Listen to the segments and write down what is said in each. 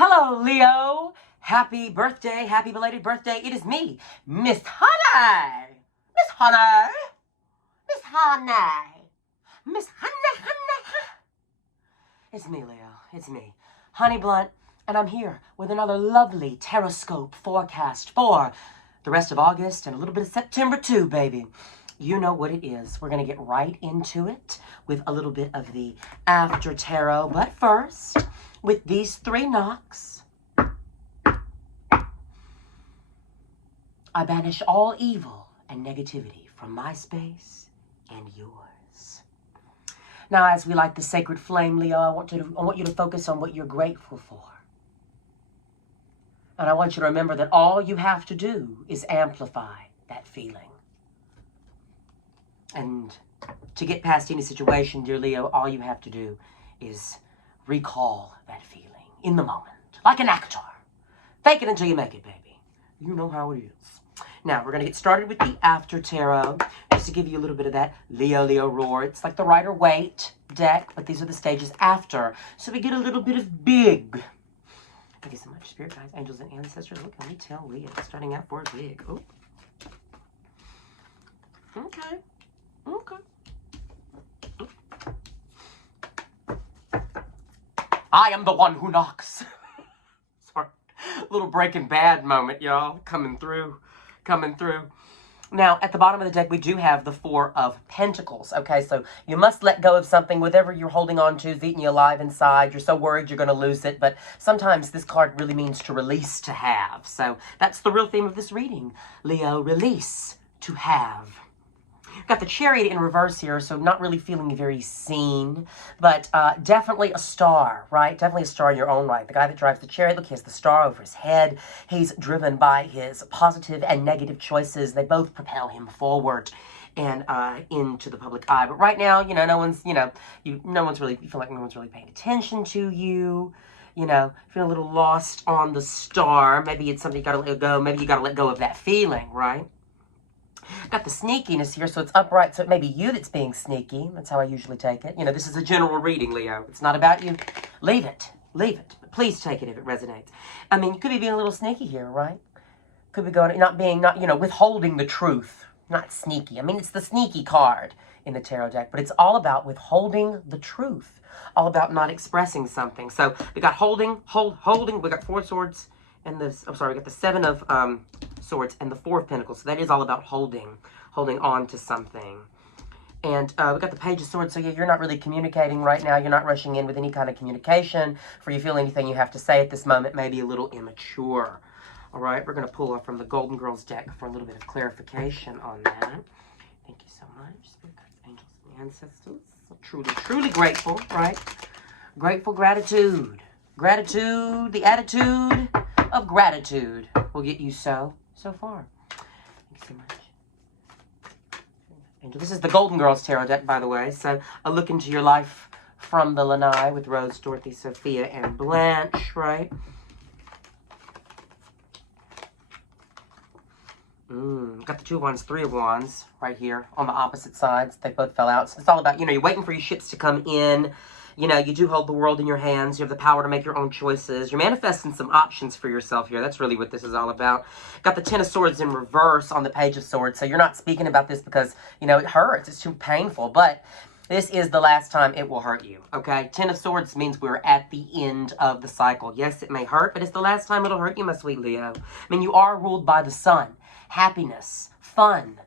Hello, Leo. Happy birthday, happy belated birthday. It is me, Miss Honey. Miss Honey. Miss Honey. Miss Honey. It's me, Leo. It's me, Honey Blunt, and I'm here with another lovely Taroscope forecast for the rest of August and a little bit of September too, baby. You know what it is. We're going to get right into it with a little bit of the after tarot. But first, with these three knocks, I banish all evil and negativity from my space and yours. Now, as we light the sacred flame, Leo, I want you to focus on what you're grateful for. And I want you to remember that all you have to do is amplify that feeling. And to get past any situation, dear Leo, all you have to do is recall that feeling in the moment, like an actor. Fake it until you make it, baby. You know how it is. Now, we're going to get started with the After Tarot, just to give you a little bit of that Leo roar. It's like the Rider-Waite deck, but these are the stages after. So we get a little bit of big. Thank you so much, Spirit Guides, Angels, and Ancestors. What can we tell Leo? Starting out for big. Oh. Okay. Okay. I am the one who knocks. Sorry. Little Breaking Bad moment, y'all. Coming through. Now, at the bottom of the deck, we do have the Four of Pentacles, okay? So you must let go of something, whatever you're holding on to is eating you alive inside. You're so worried you're going to lose it, but sometimes this card really means to release, to have. So that's the real theme of this reading. Leo, release, to have. Got the Chariot in reverse here, so not really feeling very seen, but definitely a star, right? Definitely a star in your own right. The guy that drives the Chariot, look, he has the star over his head. He's driven by his positive and negative choices. They both propel him forward and into the public eye. But right now, you know, no one's really, you feel like no one's really paying attention to you. You know, feel a little lost on the star. Maybe it's something you gotta let go. Maybe you gotta let go of that feeling, right? Got the sneakiness here, so it's upright, so it may be you that's being sneaky. That's how I usually take it. You know, this is a general reading, Leo. It's not about you. Leave it. But please take it if it resonates. I mean, you could be being a little sneaky here, right? Could be going, withholding the truth. Not sneaky. I mean, it's the sneaky card in the tarot deck, but it's all about withholding the truth. All about not expressing something. So we got holding. We got Four Swords. And we got the Seven of Swords and the Four of Pentacles. So that is all about holding on to something. And we got the Page of Swords. So yeah, you're not really communicating right now. You're not rushing in with any kind of communication. For you feel anything you have to say at this moment may be a little immature. All right, we're going to pull off from the Golden Girls deck for a little bit of clarification on that. Thank you so much, Spirit Guides, Angels, and Ancestors. So truly grateful, right? Grateful gratitude. Gratitude, the attitude of gratitude will get you so far. Thank you so much. Angel. This is the Golden Girls Tarot deck, by the way. So a look into your life from the Lanai with Rose, Dorothy, Sophia, and Blanche, right? Got the Two of Wands, Three of Wands right here on the opposite sides. They both fell out. So it's all about, you're waiting for your ships to come in. You know, you do hold the world in your hands. You have the power to make your own choices. You're manifesting some options for yourself here. That's really what this is all about. Got the Ten of Swords in reverse on the Page of Swords. So you're not speaking about this because, it hurts. It's too painful. But this is the last time it will hurt you, okay? Ten of Swords means we're at the end of the cycle. Yes, it may hurt, but it's the last time it'll hurt you, my sweet Leo. I mean, you are ruled by the sun. Happiness, fun,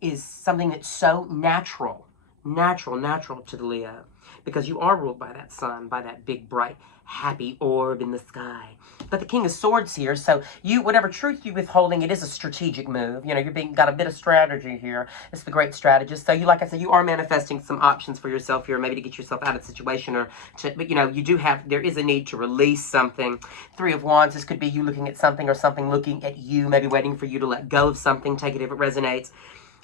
is something that's so natural to the Leo. Because you are ruled by that sun, by that big, bright, happy orb in the sky. But the King of Swords here, so whatever truth you're withholding, it is a strategic move. Got a bit of strategy here. It's the great strategist. So like I said, you are manifesting some options for yourself here, maybe to get yourself out of the situation but there is a need to release something. Three of Wands, this could be you looking at something or something looking at you, maybe waiting for you to let go of something, take it if it resonates.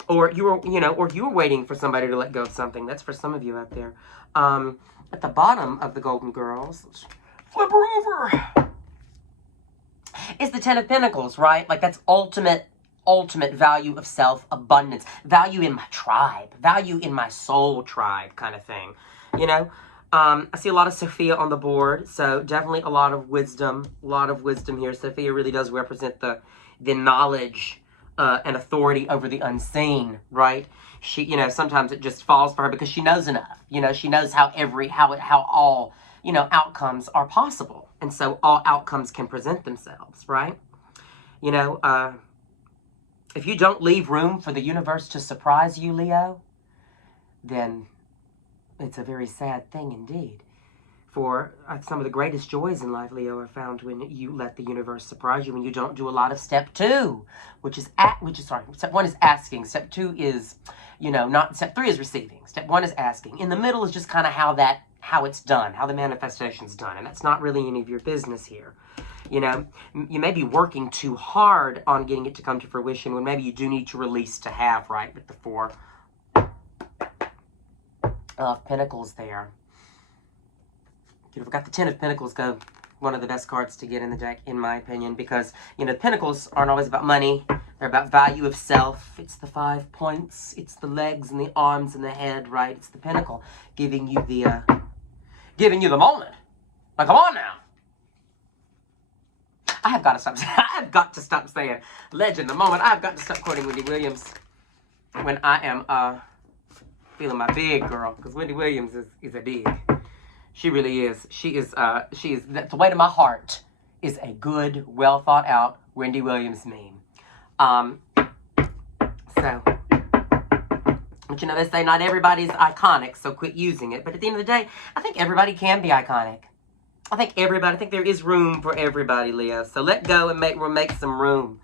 Or you're waiting for somebody to let go of something. That's for some of you out there. At the bottom of the Golden Girls, let's flip her over, is the Ten of Pentacles, right? Like that's ultimate value of self, abundance, value in my tribe, value in my soul tribe kind of thing, I see a lot of Sophia on the board, so definitely a lot of wisdom here. Sophia really does represent the knowledge and authority over the unseen, right? She, sometimes it just falls for her because she knows enough. She knows how all, outcomes are possible, and so all outcomes can present themselves, right? If you don't leave room for the universe to surprise you, Leo, then it's a very sad thing indeed. For some of the greatest joys in life, Leo, are found when you let the universe surprise you, when you don't do a lot of step 2, step 1 is asking, step 2 is, not, step 3 is receiving, step 1 is asking. In the middle is just kind of how it's done, how the manifestation's done, and that's not really any of your business here. You may be working too hard on getting it to come to fruition when maybe you do need to release to have, right, with the 4 of Pentacles there. We've got the 10 of Pentacles, one of the best cards to get in the deck, in my opinion, because, Pentacles aren't always about money. They're about value of self. It's the 5 points. It's the legs and the arms and the head, right? It's the Pentacle giving you the moment. Like, come on now. I have got to stop saying legend, the moment. I've got to stop quoting Wendy Williams when I am, feeling my big girl, because Wendy Williams is a big. She really is. She is, the weight of my heart is a good, well thought out Wendy Williams meme. But they say not everybody's iconic, so quit using it. But at the end of the day, I think everybody can be iconic. I think there is room for everybody, Leo. So let go and we'll make some room.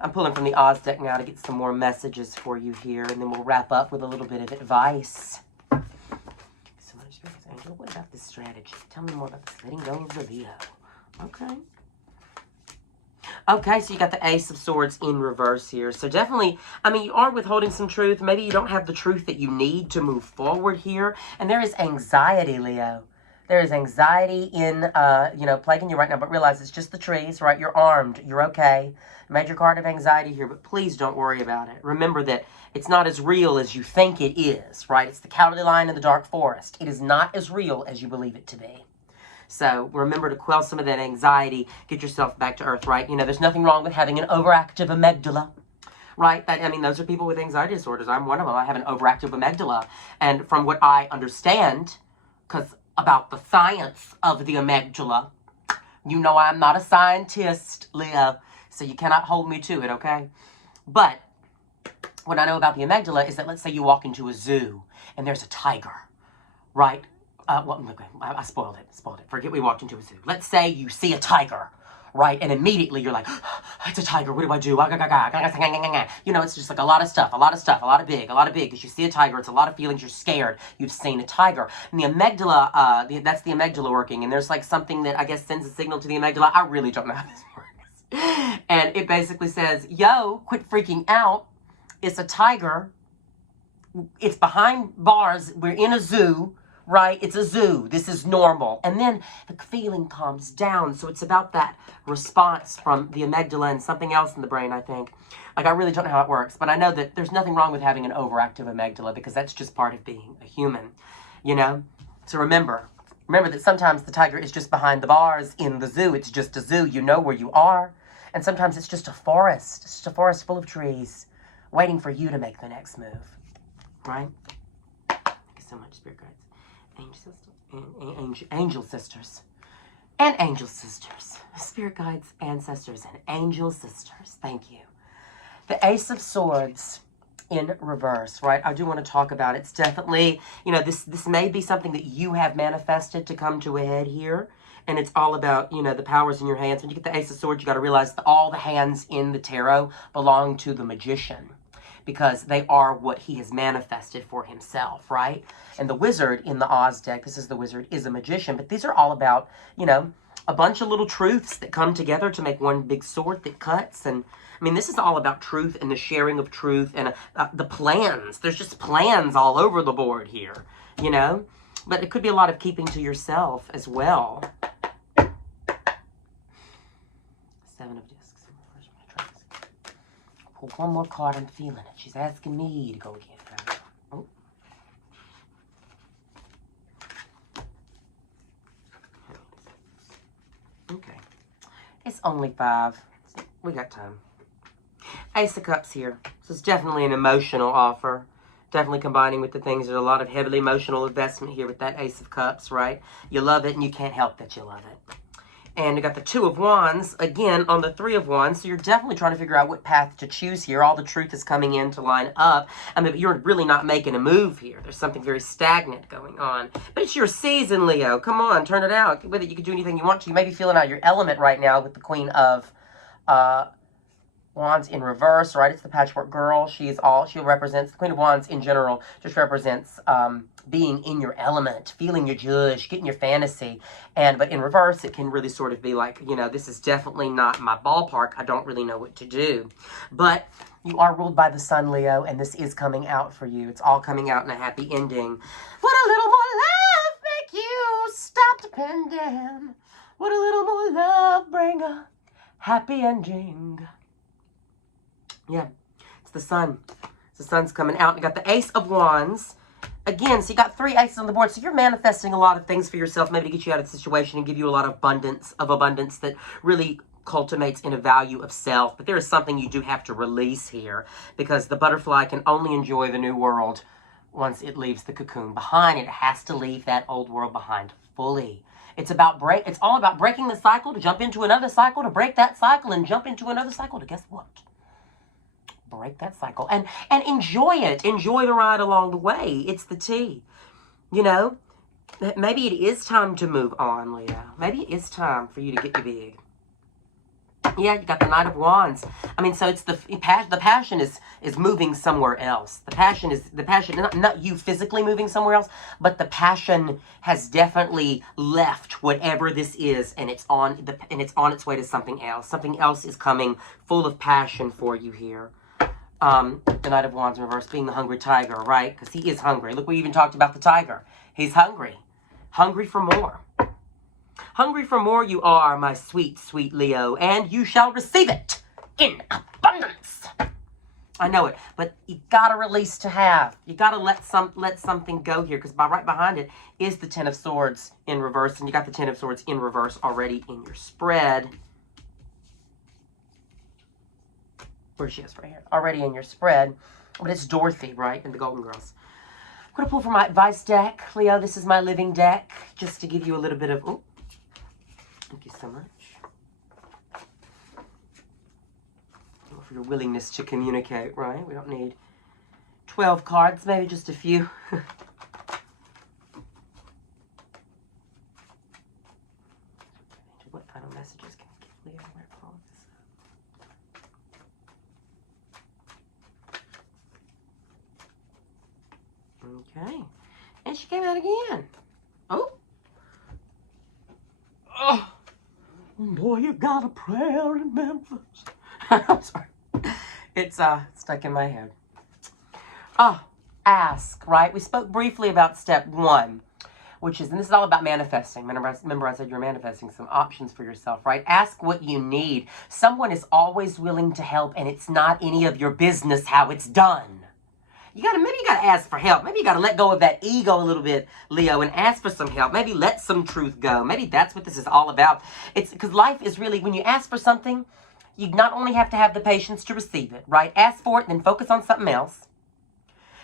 I'm pulling from the Oz deck now to get some more messages for you here, and then we'll wrap up with a little bit of advice. So much Spirit Angel, what about this strategy? Tell me more about this letting go of the Leo. Okay. Okay, so you got the Ace of Swords in reverse here. So definitely, you are withholding some truth. Maybe you don't have the truth that you need to move forward here. And there is anxiety, Leo. There is anxiety in, plaguing you right now, but realize it's just the trees, right? You're armed. You're okay. Major card of anxiety here, but please don't worry about it. Remember that it's not as real as you think it is, right? It's the cowardly lion in the dark forest. It is not as real as you believe it to be. So remember to quell some of that anxiety. Get yourself back to earth, right? There's nothing wrong with having an overactive amygdala. Right? Those are people with anxiety disorders. I'm one of them. I have an overactive amygdala. And from what I understand, about the science of the amygdala, I'm not a scientist, Leo, so you cannot hold me to it, okay? But what I know about the amygdala is that, let's say you walk into a zoo and there's a tiger, right? I spoiled it. Forget we walked into a zoo. Let's say you see a tiger, right? And immediately you're like, it's a tiger. What do I do? It's just like a lot of stuff, a lot of big. Because you see a tiger, it's a lot of feelings. You're scared. You've seen a tiger. And the amygdala, that's the amygdala working. And there's like something that I guess sends a signal to the amygdala. I really don't know how this works. And it basically says, yo, quit freaking out. It's a tiger. It's behind bars. We're in a zoo. Right? It's a zoo. This is normal. And then the feeling calms down. So it's about that response from the amygdala and something else in the brain, I think. I really don't know how it works, but I know that there's nothing wrong with having an overactive amygdala because that's just part of being a human, So remember that sometimes the tiger is just behind the bars in the zoo. It's just a zoo. You know where you are. And sometimes it's just a forest. It's just a forest full of trees waiting for you to make the next move. Right? Thank you so much, Spirit Guides. Angel sisters, spirit guides, ancestors, and angel sisters. Thank you. The Ace of Swords in reverse, right? I do want to talk about it. It's definitely, this may be something that you have manifested to come to a head here. And it's all about, the powers in your hands. When you get the Ace of Swords, you got to realize that all the hands in the tarot belong to the magician, because they are what he has manifested for himself, right? And the wizard in the Oz deck, this is the wizard, is a magician. But these are all about, a bunch of little truths that come together to make one big sword that cuts. And, this is all about truth and the sharing of truth and the plans. There's just plans all over the board here, But it could be a lot of keeping to yourself as well. 7 of discs. Pull one more card, I'm feeling it. She's asking me to go get her. Oh. It's only 5. We got time. Ace of Cups here. This is definitely an emotional offer. Definitely combining with the things. There's a lot of heavily emotional investment here with that Ace of Cups, right? You love it and you can't help that you love it. And you got the 2 of Wands, again, on the 3 of Wands. So you're definitely trying to figure out what path to choose here. All the truth is coming in to line up. I mean, you're really not making a move here. There's something very stagnant going on. But it's your season, Leo. Come on, turn it out. With it, you can do anything you want to. You may be feeling out your element right now with the Queen of Wands in reverse, right? It's the patchwork girl. She represents, the Queen of Wands in general, just represents being in your element, feeling your juice, getting your fantasy. But in reverse, it can really sort of be like, you know, this is definitely not my ballpark. I don't really know what to do. But you are ruled by the sun, Leo, and this is coming out for you. It's all coming out in a happy ending. Would a little more love make you stop depending? Would a little more love bring a happy ending? Yeah, it's the sun. The sun's coming out. You got the Ace of Wands. Again, so you got 3 aces on the board. So you're manifesting a lot of things for yourself, maybe to get you out of the situation and give you a lot of abundance that really cultivates in a value of self. But there is something you do have to release here, because the butterfly can only enjoy the new world once it leaves the cocoon behind. It has to leave that old world behind fully. It's all about breaking the cycle to jump into another cycle, to break that cycle and jump into another cycle to guess what? Break that cycle and enjoy it. Enjoy the ride along the way. It's the tea. You know, maybe it is time to move on, Leo. Maybe it is time for you to get your big. Yeah, you got the Knight of Wands. I mean, so it's the passion is moving somewhere else. The passion, not you physically moving somewhere else, but the passion has definitely left whatever this is, and it's on its way to something else. Something else is coming full of passion for you here. The Knight of Wands in reverse being the hungry tiger, right? Because he is hungry. Look, we even talked about the tiger. He's hungry. Hungry for more. Hungry for more you are, my sweet, sweet Leo, and you shall receive it in abundance. I know it, but you gotta release to have. You gotta let something go here, because right behind it is the 10 of Swords in reverse, and you got the 10 of Swords in reverse already in your spread. Where she is right here. Already in your spread. But it's Dorothy, right? And the Golden Girls. I'm going to pull from my advice deck. Leo, this is my living deck. Just to give you a little bit of... Oh, thank you so much. For your willingness to communicate, right? We don't need 12 cards. Maybe just a few. What final messages can we give Leo? Okay. And she came out again. Oh. Oh. Boy, you got a prayer in Memphis. I'm sorry. It's stuck in my head. Oh, ask, right? We spoke briefly about step 1, which is, and this is all about manifesting. Remember I said you're manifesting some options for yourself, right? Ask what you need. Someone is always willing to help, and it's not any of your business how it's done. Maybe you gotta ask for help. Maybe you gotta let go of that ego a little bit, Leo, and ask for some help. Maybe let some truth go. Maybe that's what this is all about. It's because life is really, when you ask for something, you not only have to have the patience to receive it, right? Ask for it, then focus on something else.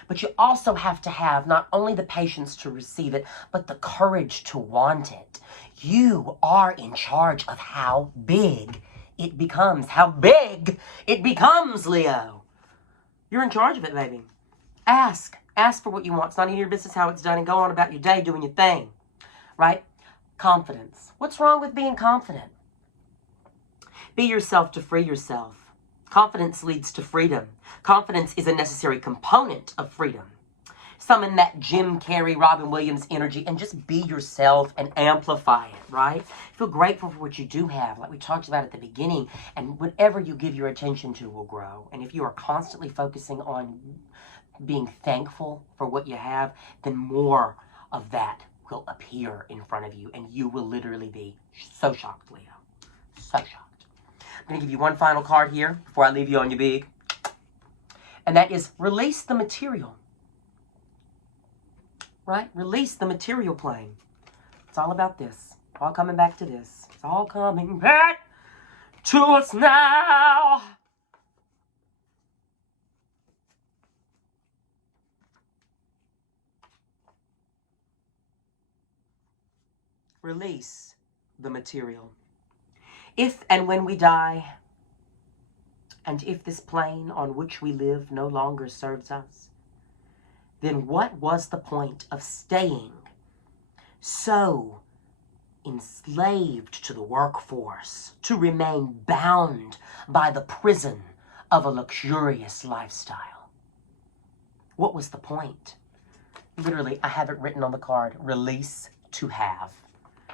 But you also have to have not only the patience to receive it, but the courage to want it. You are in charge of how big it becomes. How big it becomes, Leo. You're in charge of it, baby. Ask for what you want. It's not in your business how it's done, and go on about your day doing your thing, right? Confidence. What's wrong with being confident? Be yourself to free yourself. Confidence leads to freedom. Confidence is a necessary component of freedom. Summon that Jim Carrey, Robin Williams energy and just be yourself and amplify it, right? Feel grateful for what you do have, like we talked about at the beginning, and whatever you give your attention to will grow. And if you are constantly focusing on being thankful for what you have, then more of that will appear in front of you, and you will literally be so shocked, Leo. So shocked. I'm going to give you one final card here before I leave you on your big. And that is release the material. Right? Release the material plane. It's all about this. All coming back to this. It's all coming back to us now. Release the material. If and when we die, and if this plane on which we live no longer serves us, then what was the point of staying so enslaved to the workforce, to remain bound by the prison of a luxurious lifestyle? What was the point? Literally, I have it written on the card, release to have.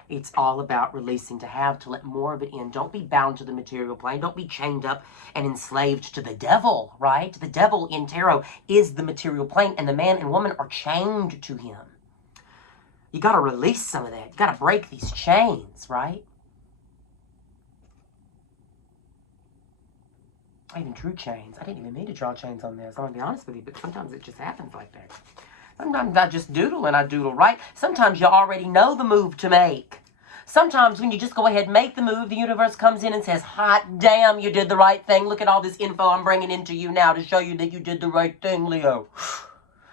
It's all about releasing to have, to let more of it in. Don't be bound to the material plane. Don't be chained up and enslaved to the devil, right? The devil in tarot is the material plane, and the man and woman are chained to him. You got to release some of that. You got to break these chains, right? I even drew chains. I didn't even mean to draw chains on this. I'm going to be honest with you, but sometimes it just happens like that. Sometimes I just doodle and I doodle right. Sometimes you already know the move to make. Sometimes when you just go ahead and make the move, the universe comes in and says, hot damn, you did the right thing. Look at all this info I'm bringing into you now to show you that you did the right thing, Leo.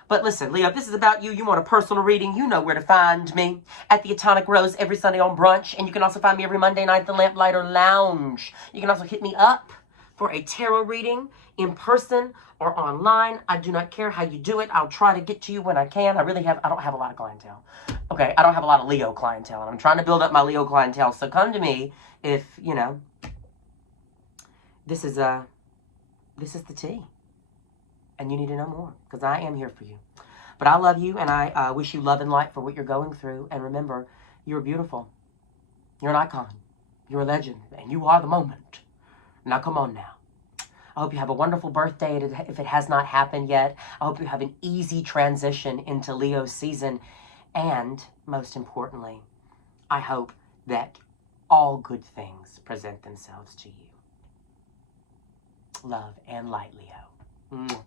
But listen, Leo, if this is about you, you want a personal reading, you know where to find me. At the Atonic Rose every Sunday on brunch. And you can also find me every Monday night at the Lamplighter Lounge. You can also hit me up for a tarot reading in person or online. I do not care how you do it. I'll try to get to you when I can. I don't have a lot of clientele. Okay, I don't have a lot of Leo clientele, and I'm trying to build up my Leo clientele. So come to me if, you know, this is the tea. And you need to know more, because I am here for you. But I love you, and I wish you love and light for what you're going through. And remember, you're beautiful. You're an icon. You're a legend, and you are the moment. Now, come on now. I hope you have a wonderful birthday if it has not happened yet. I hope you have an easy transition into Leo season. And, most importantly, I hope that all good things present themselves to you. Love and light, Leo. Mwah.